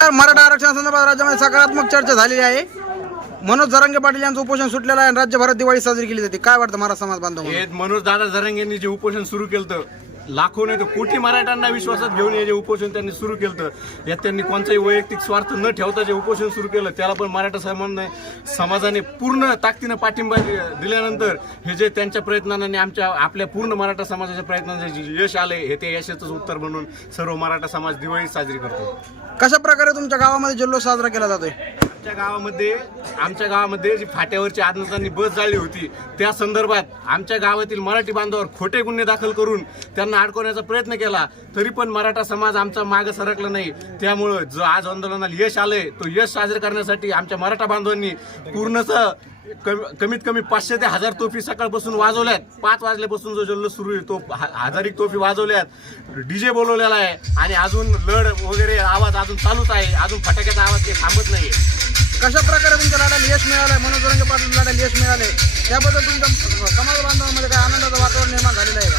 तर मराठा आरक्षणासंदर्भात राज्यामध्ये सकारात्मक चर्चा झालेली आहे. मनोज जरांगे पाटील यांचं उपोषण सुटलेलं आहे आणि राज्यभरात दिवाळी साजरी केली जाते. काय वाटतं मराठा समाज बांधव हे मनोज दादा जरंग यांनी जे उपोषण सुरू केलं लाखो नाही तर कोटी मराठ्यांना विश्वासात घेऊन हे जे उपोषण त्यांनी सुरू केलं यात त्यांनी कोणताही वैयक्तिक स्वार्थ न ठेवता जे उपोषण सुरू केलं त्याला पण मराठा समाजाने समाजाने पूर्ण ताकदीनं पाठिंबा दि- दिल्यानंतर हे जे त्यांच्या प्रयत्नांनी आमच्या आपल्या पूर्ण मराठा समाजाच्या प्रयत्नांचे जे यश आले हे ते यशाचंच उत्तर म्हणून सर्व मराठा समाज दिवाळी साजरी करतो. कशा प्रकारे तुमच्या गावामध्ये जल्लोष साजरा केला जातोय? आमच्या गावामध्ये आमच्या गावामध्ये जी फाट्यावरची आदनतांनी बस झाली होती त्या संदर्भात आमच्या गावातील मराठी बांधवावर खोटे गुन्हे दाखल करून त्यांना अडकवण्याचा प्रयत्न केला. तरी पण मराठा समाज आमचा मागे सरकला नाही. त्यामुळं जो आज आंदोलनाला यश आलंय तो यश साजरे करण्यासाठी आमच्या मराठा बांधवांनी पूर्णच कमी- कमीत कमी पाचशे ते हजार तोफी सकाळपासून वाजवल्यात. पाच वाजल्यापासून जो जल्लोष सुरू आहे तो ह- हजारिक तोफी वाजवल्यात. डीजे बोलवलेला आहे आणि अजून लढ वगैरे आवाज अजून चालूच आहे. अजून फटाक्याचा आवाज काही थांबत नाही कशा प्रकारे तुमच्या लढ्याला यश मिळालंय मनोज जरांगे पाटील लढ्याला यश मिळाले त्याबद्दल तुमच्या समाज बांधवामध्ये काय आनंदाचं वातावरण निर्माण झालेलं आहे का?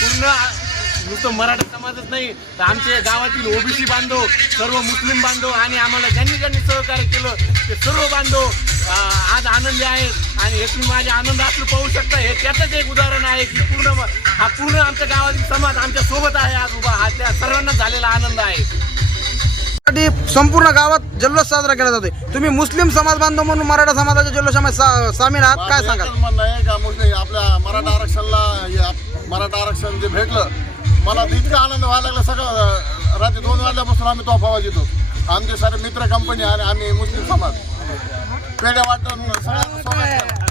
पूर्ण नुसतं मराठा समाजच नाही तर आमचे गावातील ओबीसी बांधव सर्व मुस्लिम बांधव आणि आम्हाला ज्यांनी ज्यांनी सहकार्य केलं ते सर्व बांधव आज आनंदी आहेत आणि हे तुम्ही माझे आनंद असलं पाहू शकता. हे त्याचंच एक उदाहरण आहे की पूर्ण हा पूर्ण आमच्या गावातील समाज आमच्यासोबत आहे आज उभा. हा त्या सर्वांना झालेला आनंद आहे. संपूर्ण गावात जल्लोष साजरा केला जातोय. तुम्ही मुस्लिम समाज बांधव म्हणून मराठा समाजाच्या जल्लोषामध्ये सा- सामील आहात काय सांगाल? एकच म्हणणं आहे का मुस्लिम आपल्या मराठा आरक्षणाला हे आप- मराठा आरक्षण जे भेटलं मला इतका आनंद व्हायला लागला सगळं अं, रात्री दोन वाजल्यापासून आम्ही तोफा वाजवतो आमचे सारे मित्र कंपनी आणि आम्ही मुस्लिम समाज. पेढ्या वाटून सगळ्यांना स्वागत करा.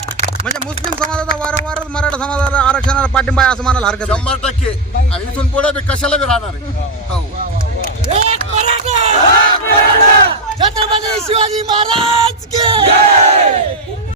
म्हणजे मुस्लिम समाजाचा वारंवारच मराठा समाजाला आरक्षणाला पाठिंबा आहे असं म्हणायला हरकत नाही. शंभर टक्के. आणि इथून पुढे बी कशाला बी राहणार आहे. हो. शिवाजी महाराज के